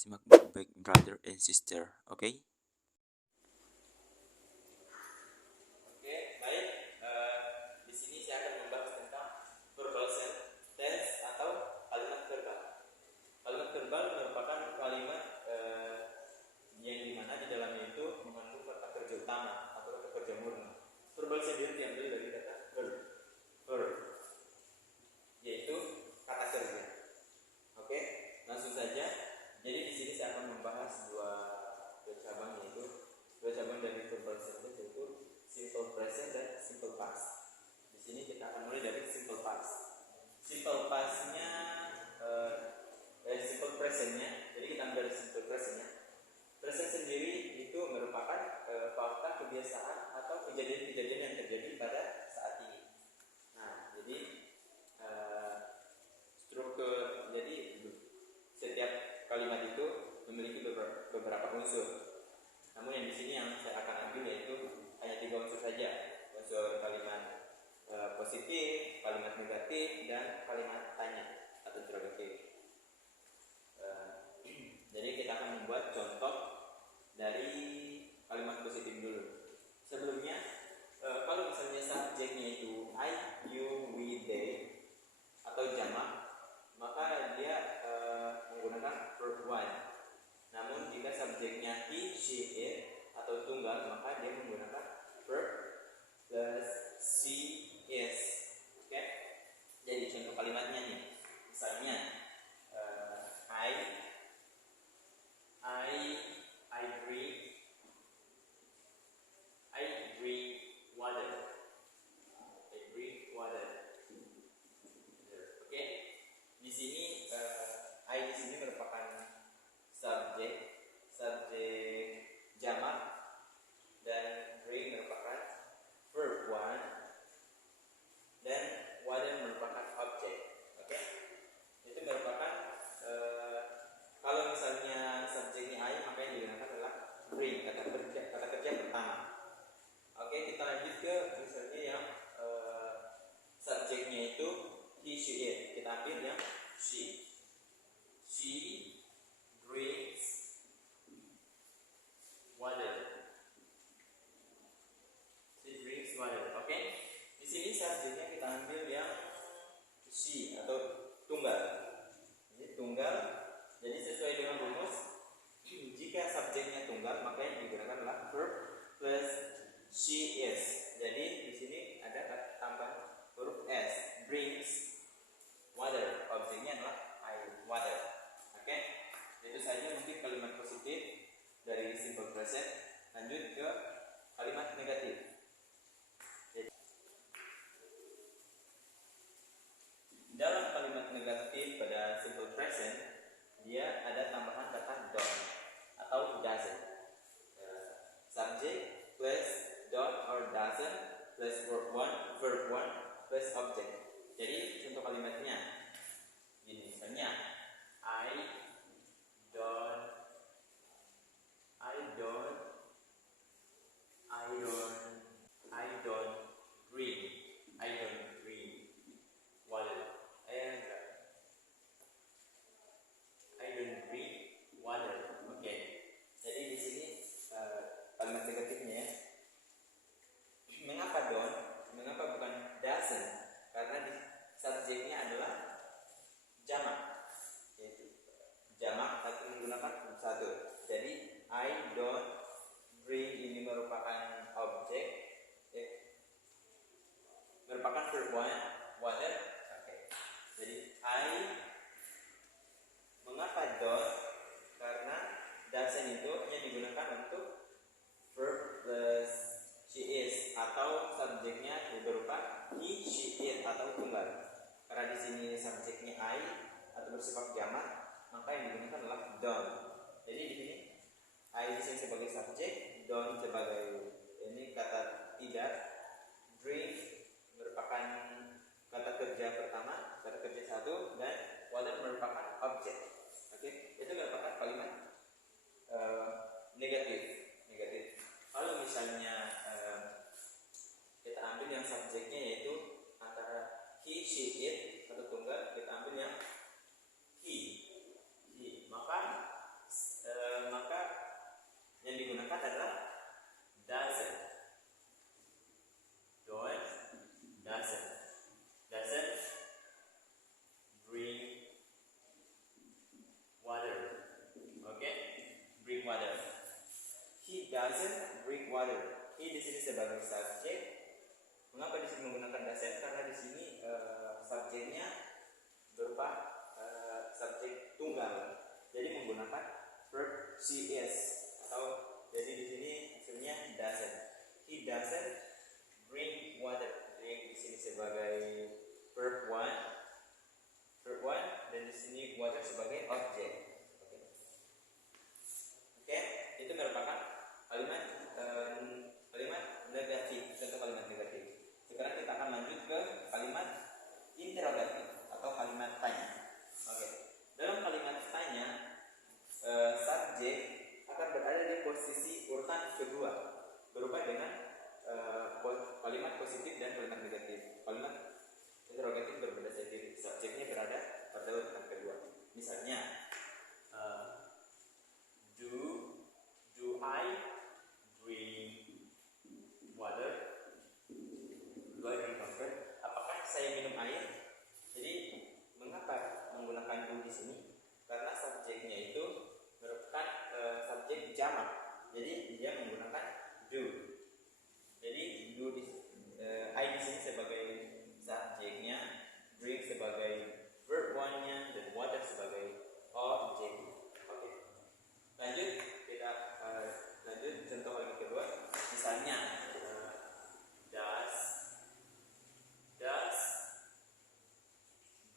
Simak baik-baik brother and sister, oke? Oke, baik. Di sini saya akan membahas tentang verbal tense atau kalimat verbal. Kalimat verbal merupakan kalimat yang dimana di dalamnya itu mengandung kata kerja utama atau kata kerja murni. Verbal sendiri diambil dari kata verb, yaitu kata kerja. Oke, langsung saja. Jadi di sini saya akan membahas dua cabang, yaitu dua cabang dari verbal sentence, yaitu simple present dan simple past. Di sini kita akan mulai dari simple past. Simple pastnya simple presentnya. Jadi kita ambil dari simple presentnya. Present sendiri itu merupakan fakta, kebiasaan atau kejadian-kejadian yang terjadi pada saat ini. Nah, jadi struktur, jadi setiap kalimat itu memiliki beberapa unsur. Namun yang di sini yang saya akan ambil yaitu hanya 3 unsur saja. Unsur kalimat positif, kalimat negatif, dan kalimat tanya atau interrogatif. Jadi kita akan membuat contoh dari kalimat positif dulu. Sebelumnya, kalau misalnya subjeknya itu I, you, we, they atau jamak, maka dia menggunakan verb one. Namun jika subjeknya he, she, it atau tunggal, maka dia menggunakan verb plus she, is. Oke? Jadi contoh kalimatnya nih, misalnya I drink water. I drink water. Oke? Di sini I di sini merupakan subjek jamak, dan drink merupakan verb one, dan water merupakan objek. Oke? Itu merupakan kalau misalnya subjeknya I, maka yang digunakan adalah drink, kata kerja pertama. Oke, kita lanjut ke misalnya yang subjeknya itu he, she, it. Kita ambil yang she drinks water. She drinks water. Oke. Di sini subjeknya kita ambil yang she atau tunggal. Ini tunggal. Jadi sesuai dengan rumus, jika subjeknya tunggal, maka yang digunakan adalah verb plus she is. Jadi di sini ada tambahan huruf s, drinks water. Objeknya adalah water. Oke, itu saja mungkin kalimat positif dari simple present. Lanjut ke kalimat negatif. Jadi, dalam kalimat negatif pada simple present, dia ada tambahan kata don't atau doesn't. Subject plus don't or doesn't plus verb one plus object. Jadi contoh kalimatnya gini, misalnya I don't drink water. I don't drink water. Oke. Jadi di sini kalimat negatifnya ya. Mengapa don't? Mengapa bukan doesn't? Karena di subjeknya adalah jamak. Yaitu jamak atau menggunakan satu. Jadi I don't drink ini merupakan objek, ya, merupakan verb one, water. Oke. Jadi mengapa don't? Karena doesn't itu hanya digunakan untuk verb plus she is atau subjeknya berupa he, she, it atau tunggal. Karena di sini subjeknya I atau bersifat jamak, maka yang digunakan adalah don't. Jadi di sini I di sini sebagai subjek, don't sebagai ini kata tidak, drink merupakan kata kerja pertama, kata kerja satu, dan water merupakan objek. Oke, itu merupakan kalimat negatif. Kalau misalnya kita ambil yang subjeknya yaitu antara he, she, it atau tunggal, kita ambil yang he. Maka she is, atau jadi di sini hasilnya doesn't. He doesn't drink water. Drink di sini sebagai verb one, dan di sini water sebagai objek. Oke, itu merupakan kalimat negatif, contoh kalimat negatif. Sekarang kita akan lanjut ke kalimat interrogatif atau kalimat tanya. Oke, dalam kalimat tanya, subjek akan berada di posisi urutan kedua, berubah dengan kalimat positif dan kalimat negatif. Kalimat interrogatif berbeda sendiri, subjeknya berada pada urutan kedua. Misalnya, do I drink water? Do I drink water? Apakah saya minum air? Jadi mengapa menggunakan do di sini? Karena subjeknya itu merupakan subjek jamak. Jadi dia menggunakan do. Jadi do I di sini sebagai subjeknya, drink sebagai verb one-nya, dan water sebagai objek. Oke. Lanjut kita lanjut contoh kalimat kedua. Misalnya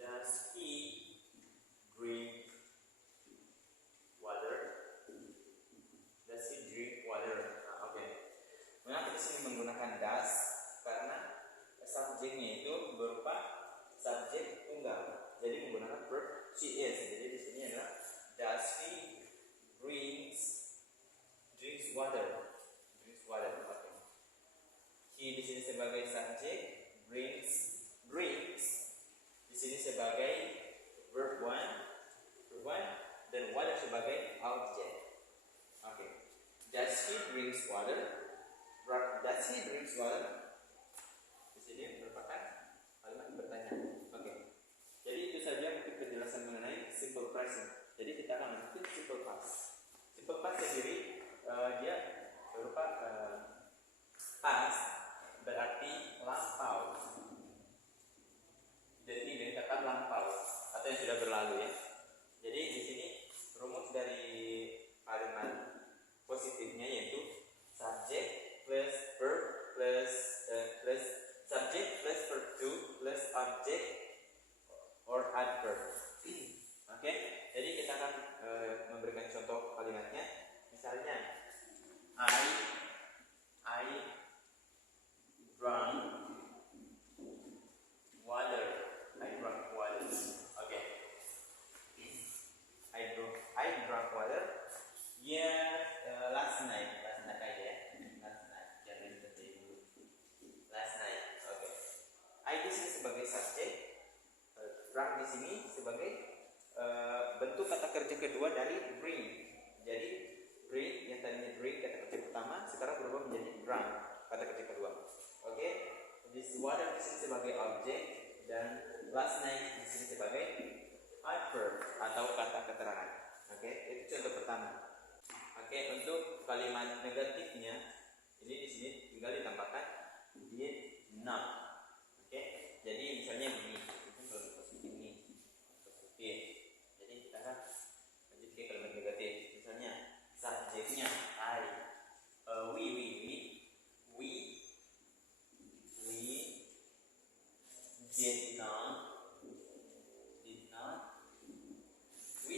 does he drink water? Does he drink water? Oke. Mengapa di sini menggunakan does? Karena subjeknya itu berupa subjek tunggal. Jadi menggunakan verb she is. Jadi di sini adalah does he drinks water. Okay. He di sini sebagai subjek, drinks di sini sebagai verb one, dan water sebagai objek. Oke. Does he drinks water? Di sini merupakan kalimat bertanya. Oke. Jadi itu saja mungkin penjelasan mengenai simple present. Jadi kita akan lanjut simple past. Simple past sendiri dia berupa past berarti lampau. Jadi dengan kata lampau atau yang sudah berlalu ya. Jadi di sini rumus dari kalimat positifnya yaitu subject plus verb plus subject plus verb to plus object or adverb. Oke, jadi kita akan memberikan contoh kalimatnya. Misalnya, I drank water. Okay. I drank water. Last night aja ya. Jangan seperti dulu. Last night. Oke. I di sini sebagai subjek, drank di sini sebagai bentuk kata kerja kedua dari drink. Jadi drink yang tadinya drink kata kerja pertama sekarang berubah menjadi drank kata kerja kedua. Oke. This water di sini sebagai objek dan last night di sini sebagai adverb atau kata keterangan. Oke, itu contoh pertama. Oke, untuk kalimat negatifnya ini di sini tinggal ditambahkan did not. Oke, jadi misalnya begini, itu kalau positif ini positif. Jadi kita lanjut ke kalimat negatif. Misalnya subjeknya I, we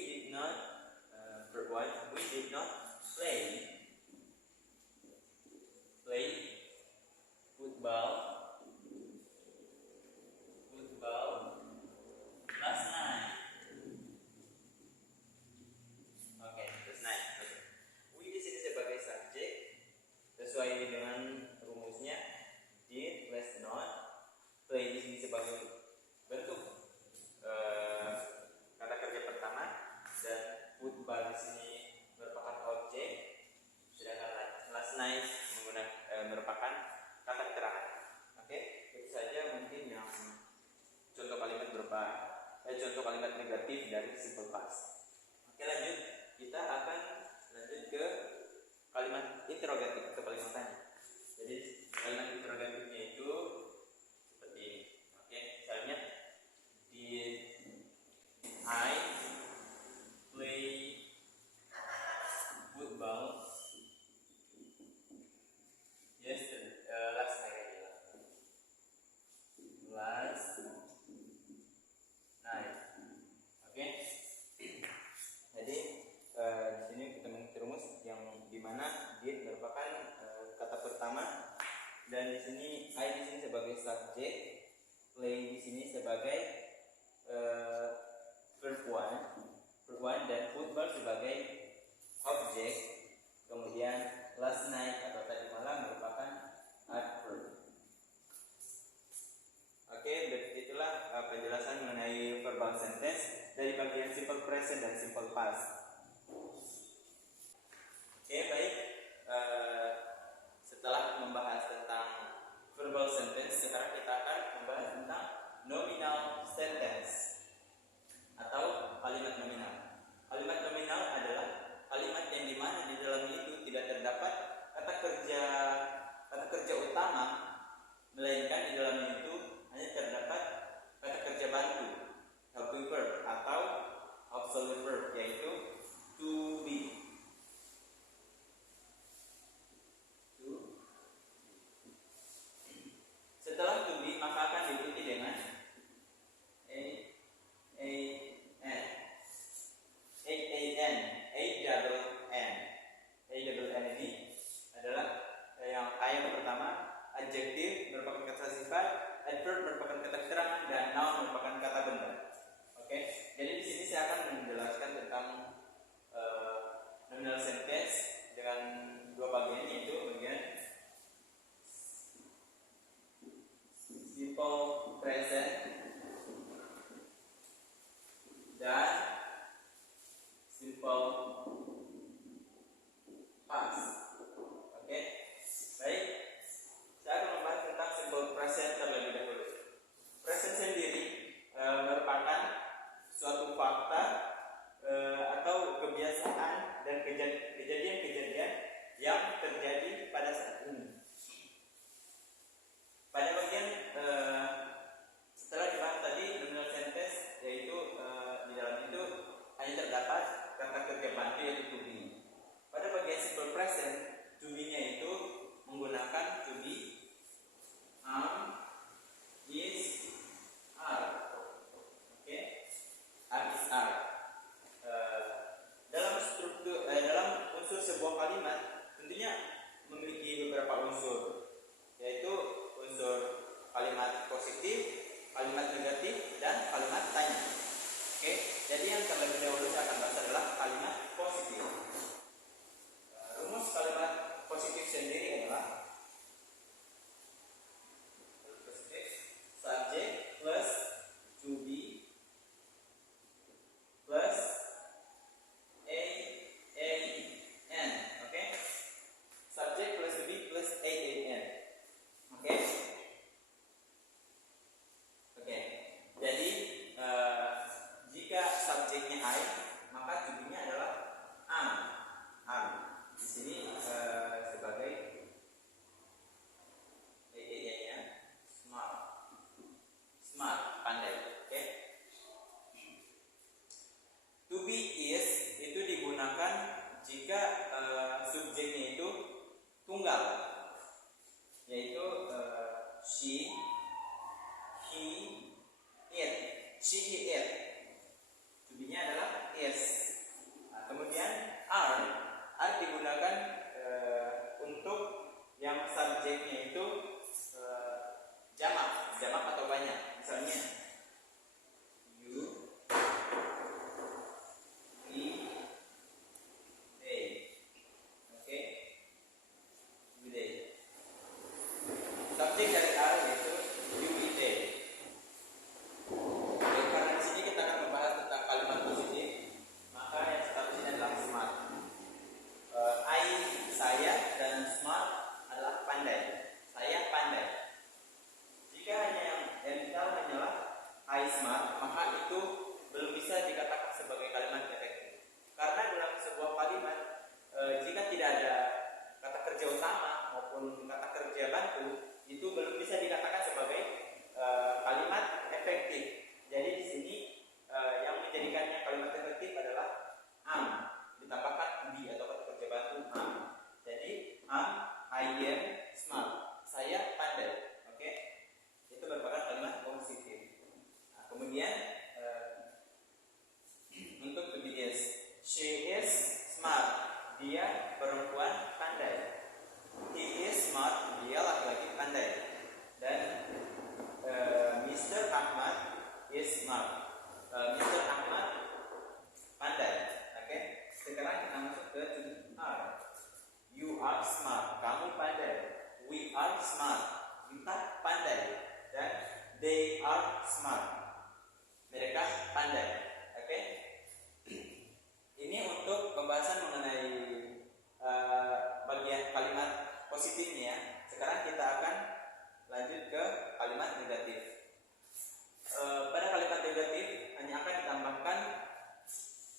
did not verb one, we did not play football last night. Okay, last night. Okay. We di sini sebagai subjek sesuai dengan rumusnya did plus not, play di sini sebagai bentuk kata kerja pertama dan football di sini merupakan objek, sedangkan last night merupakan kata keterangan. Oke, itu saja mungkin yang contoh kalimat contoh kalimat negatif dari simple past. Oke, lanjut. Kita akan lanjut ke kalimat interrogatif atau kalimat tanya. Jadi kalimat interrogatifnya itu seperti ini. dan di sini I di sini sebagai subjek, play di sini sebagai verb one, dan football sebagai objek. Kemudian last night atau tadi malam merupakan adverb. Oke, itulah penjelasan mengenai verbal sentence dari bagian simple present dan simple past. Oke, baik. Setelah membahas tentang verbal sentence, sekarang kita akan membahas tentang nominal sentence atau kalimat nominal. Kalimat nominal adalah kalimat yang dimana di dalamnya itu tidak terdapat kata kerja utama, melainkan di dalamnya itu hanya terdapat kata kerja bantu, helping verb atau auxiliary verb, yaitu to be. Setelah to be maka akan diikuti dengan ini adalah yang pertama, adjektif merupakan kata sifat, adverb merupakan kata keterangan, dan noun merupakan kata benda. Oke, jadi di sini saya akan menjelaskan tentang nominal sentence dengan dua bagian, yaitu bagian simple present dan simple past. Oke, baik. Saya akan membahas tentang simple present terlebih dahulu. Present sendiri merupakan suatu fakta atau kebiasaan dan kejadian-kejadian yang terjadi pada saat ini. Pada bagian setelah dibahas tadi nominal sentence, yaitu di dalam itu hanya terdapat kata kerja bantu yaitu to be. Pada bagian simple present, to be-nya itu menggunakan to be, am, is, are. Oke, am, is, are. Dalam struktur dalam unsur sebuah kalimat tentunya memiliki beberapa unsur, yaitu unsur kalimat positif, kalimat negatif, dan kalimat tanya. Oke, jadi yang terlebih dahulu saya akan bahas adalah kalimat positif. Rumus kalimat positif sendiri adalah positif subject plus to be plus an. Oke, subject plus to be plus an. Oke. Jadi jika subjeknya I, maka to be-nya adalah am. Di sini sebagai nya smart, pandai. Oke. To be is itu digunakan jika subjeknya itu tunggal, yaitu she, he, it. She, he, it. To be-nya adalah is. Nah, kemudian are digunakan untuk yang subjeknya itu jamak atau banyak. Misalnya you, he, they. Oke, you, they. Subjek dari are yaitu you, he, they. Karena di sini kita akan membahas tentang kalimat positif, maka yang statusnya adalah smart. Saya, dan smart adalah pandai. Saya pandai. Jika hanya yang vital hanyalah pandai, dan they are smart. Mereka pandai. Oke. Ini untuk pembahasan mengenai bagian kalimat positifnya. Sekarang kita akan lanjut ke kalimat negatif. Pada kalimat negatif hanya akan ditambahkan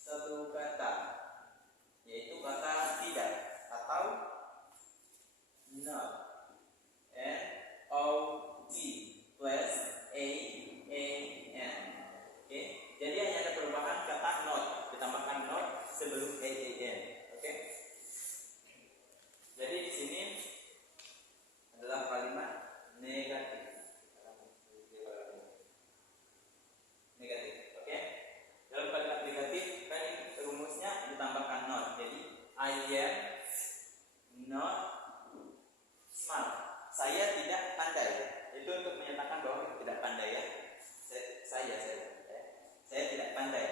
satu kata, yaitu kata tidak atau not. N-O-T plus A-A-N. Oke, jadi hanya ada perubahan kata not, ditambahkan not sebelum A-A-N. Oke. Jadi di sini adalah kalimat negatif. Negatif. Oke. Dalam kalimat negatif kan rumusnya ditambahkan not. Jadi I am not smart. Saya tidak pandai. Itu untuk menyatakan bahwa tidak pandai ya. Saya tidak pandai.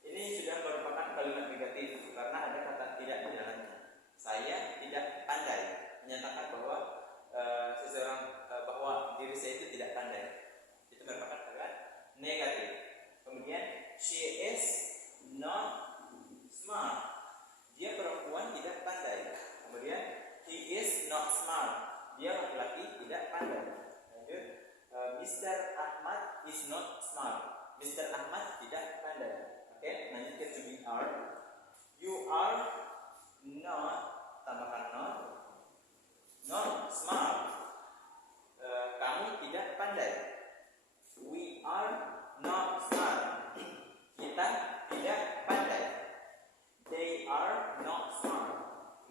Ini sudah merupakan kalimat negatif karena ada kata tidak di dalamnya. Saya tidak pandai, menyatakan bahwa bahwa diri saya itu tidak pandai. Itu merupakan kalimat negatif. Kemudian she is not smart. Dia perempuan tidak pandai. Kemudian he is not smart. Dia laki-laki tidak pandai. Lanjut, Mr. Ahmad is not smart. Mr. Ahmad tidak pandai. Oke, lanjut ke to be are. You are not, tambahkan not smart. Kamu tidak pandai. We are not smart. Kita tidak pandai. They are not smart.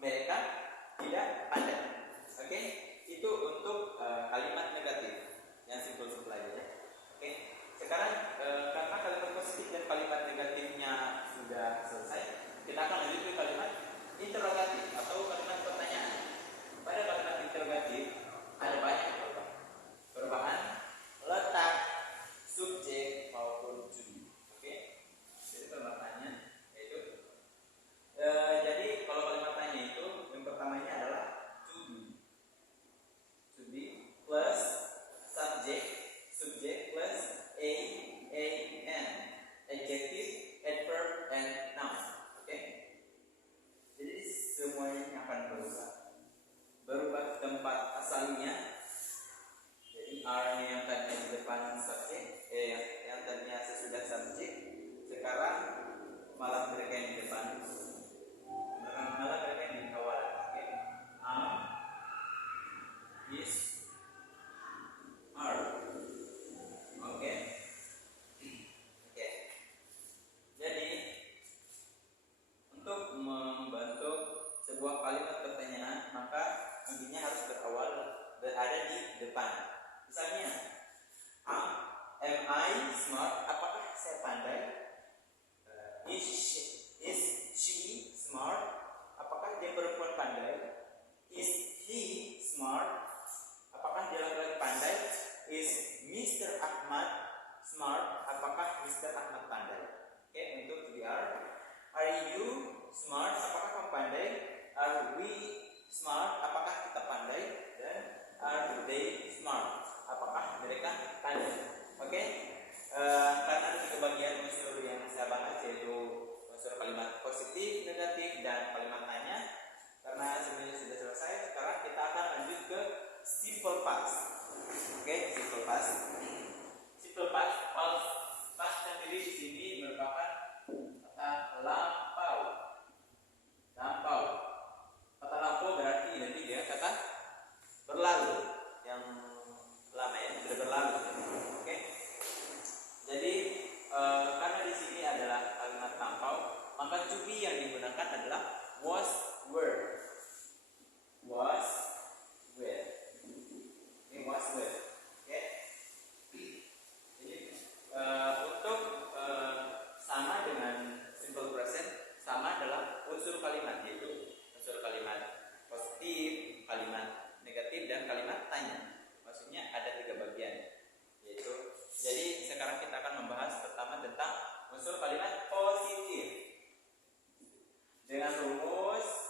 Mereka tidak pandai. Oke, itu untuk kalimat negatif yang simpel-simpel aja ya. Oke, sekarang karena kalimat positif dan kalimat negatifnya sudah selesai, kita akan lanjut ke kalimat interrogatif atau kalimat pertanyaan. Pada kalimat interrogatif ada banyak perubahan letak subjek maupun to be. Oke, jadi perbedaannya yaitu jadi kalau kalimat tanya itu yang pertamanya adalah to be plus subject plus an, adjective, adverb, and noun. Oke, jadi semuanya akan berubah tempat asalnya. Jadi R yang tadinya di depan subjek, yang tadinya sesudah subjek, sekarang malah mereka yang di depan, malah mereka yang di awal. Oke, is, are. Oke. Jadi untuk membentuk sebuah kalimat pertanyaan, maka intinya harus berada di depan. Misalnya, am I smart? Apakah saya pandai? Is she smart? Apakah dia perempuan pandai? Is he smart? Apakah dia laki-laki pandai? Is Mr. Ahmad smart? Apakah Mr. Ahmad pandai? Oke, untuk we are you smart? Apakah kamu pandai? Are we smart? Apakah kita pandai? Dan are they smart? Apakah mereka pandai? Oke, karena ada tiga bagian unsur yang saya bahas, yaitu unsur kalimat positif, negatif, dan kalimat tanya. Karena sebenarnya sudah selesai, sekarang kita akan lanjut ke simple past. Oke, simple past. Simple past sendiri di sini merupakan kata lampau. Kata lampau berarti nanti dia kata berlalu, yang lama ya, sudah berlalu. Oke. Jadi karena di sini adalah kalimat lampau, maka to be yang digunakan adalah was, were. Ini was, were. Oke. Jadi untuk sama dengan simple present, sama dalam unsur kalimat, yaitu unsur kalimat positif, kalimat negatif, dan kalimat tanya. Maksudnya ada tiga bagian, yaitu jadi sekarang kita akan membahas pertama tentang unsur kalimat positif dengan rumus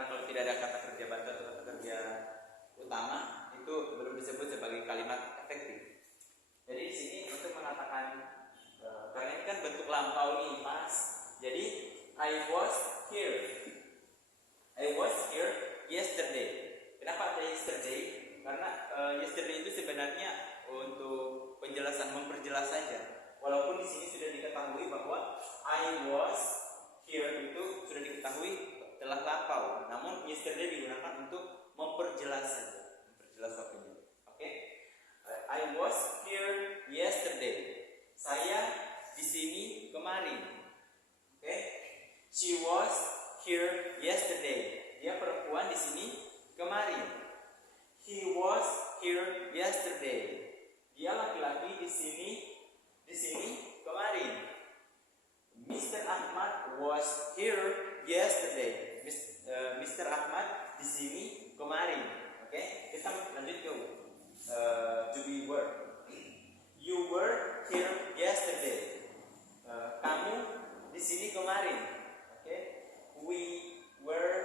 Karena kalau tidak ada kata kerja bantu atau kata kerja utama itu belum disebut sebagai kalimat efektif. Jadi di sini untuk mengatakan karena ini kan bentuk lampau nih pas. Jadi I was here. I was here yesterday. Kenapa ada yesterday? Karena yesterday itu sebenarnya untuk penjelasan memperjelas saja. Walaupun di sini sudah diketahui bahwa I was here itu sudah diketahui telah lampau. Namun yesterday digunakan untuk memperjelas saja, memperjelas waktunya. Oke? I was here yesterday. Saya di sini kemarin. Oke? She was here yesterday. Dia perempuan di sini kemarin. He was here yesterday. Dia laki-laki di sini kemarin. Mr. Ahmad was here yesterday. Mr. Ahmad di sini kemarin. Oke? Kita lanjut ke to be were. You were here yesterday. Kamu di sini kemarin. Oke? We were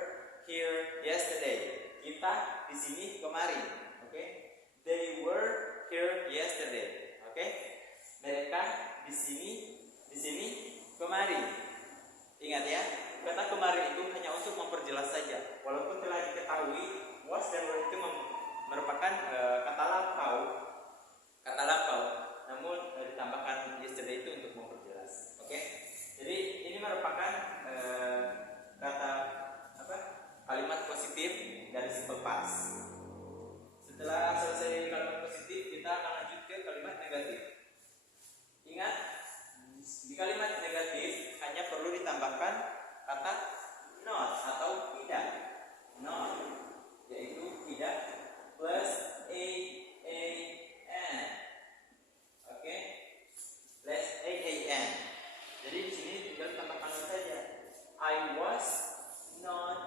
here yesterday. Kita di sini kemarin. Oke? They were here yesterday. Oke? Mereka di sini kemarin. Ingat ya, kata kemarin itu hanya untuk memperjelas saja. Walaupun telah diketahui was dan were itu merupakan kata lampau, namun ditambahkan yesterday itu untuk memperjelas. Oke? Jadi ini merupakan kata kalimat positif dari simple past. Setelah selesai kalimat positif, kita akan lanjut ke kalimat negatif. Ingat, di kalimat negatif hanya perlu ditambahkan kata not atau tidak. Not yaitu tidak plus a-n. Oke? Plus a-n. Jadi di sini tinggal tambahkan saja. I was not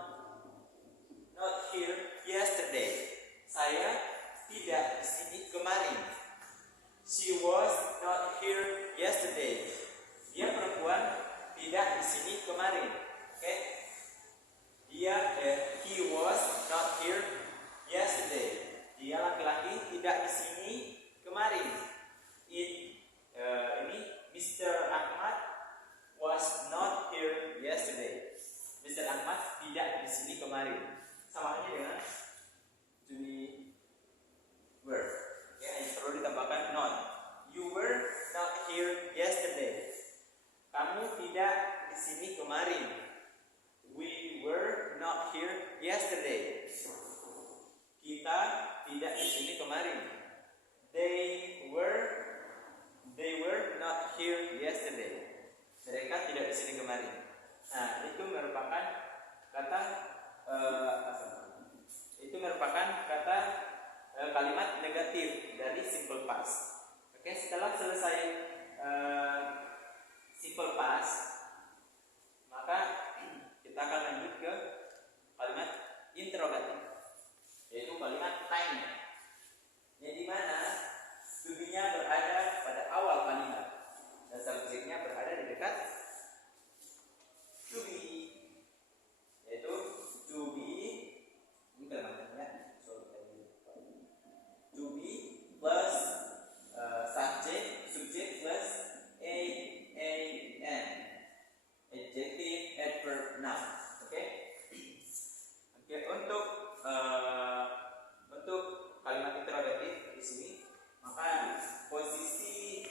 here yesterday. Saya tidak di sini kemarin. She was not here yesterday. Dia perempuan tidak di sini kemarin. Oke? He was not here yesterday. Dia laki-laki tidak di sini kemarin. Ini Mr. Ahmad was not here yesterday. Mr. Ahmad tidak di sini kemarin. Sama aja dengan to be were. Ya, hanya perlu ditambahkan not. You were not here yesterday. Kamu tidak di sini kemarin. We were not here yesterday. Kita tidak di sini kemarin. They were not here yesterday. Mereka tidak di sini kemarin. Nah, itu merupakan kata kalimat negatif dari simple past. Oke, setelah selesai simple past, maka kita akan lanjut ke kalimat interrogatif, yaitu kalimat tanya. Yang dimana to-be-nya berada pada awal kalimat dan subjeknya berada di dekat to be, yaitu to be to be plus subject plus a-n, adjective, adverb, noun. Oke? Untuk kalimat interrogatif di sini, maka posisi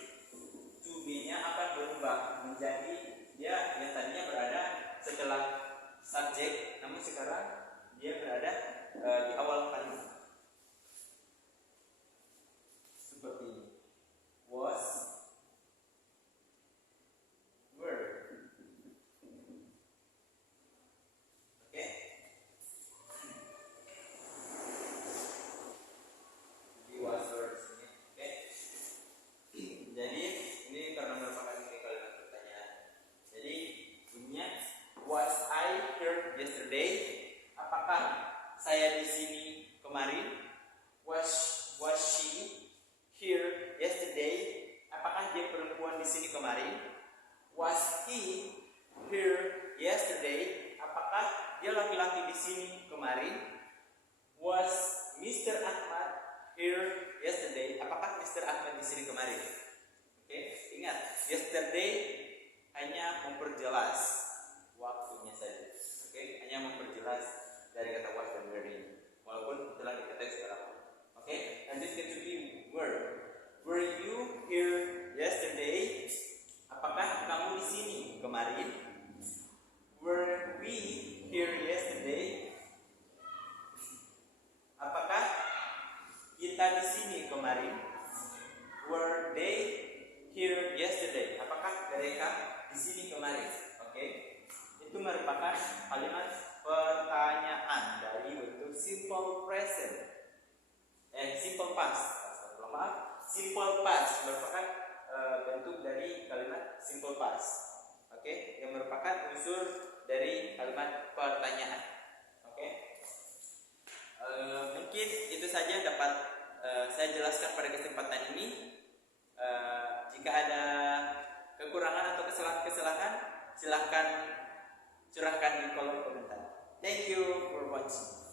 to be-nya akan berubah menjadi dia yang tadinya berada setelah subjek, namun sekarang dia berada di awal kalimat. Seperti ini. Was, were. Oke? Jadi was, were di sini. Oke? Jadi ini karena merupakan ini kalimat pertanyaan. Jadi bunyinya was I here yesterday? Apakah saya di sini kemarin? Was she here yesterday? Apakah dia perempuan di sini kemarin? Was he here yesterday? Apakah dia laki-laki di sini kemarin? Was Mr. Ahmad here yesterday? Apakah Mr. Ahmad di sini kemarin? Oke, ingat, yesterday hanya memperjelas waktunya saja. Oke, hanya memperjelas dari kata was dan were ini. Walaupun telah diketahui sekarang. Oke, lanjut ke to be were. Were you here yesterday? Apakah kamu di sini kemarin? Were we here yesterday? Apakah kita di sini kemarin? Were they here yesterday? Apakah mereka di sini kemarin? Oke. Itu merupakan kalimat pertanyaan dari bentuk simple present. Simple past. Maaf, simple past merupakan bentuk dari kalimat simple past. Oke, yang merupakan unsur dari kalimat pertanyaan. Oke. Mungkin itu saja dapat saya jelaskan pada kesempatan ini. Jika ada kekurangan atau kesalahan-kesalahan, silahkan curahkan di kolom komentar. Thank you for watching.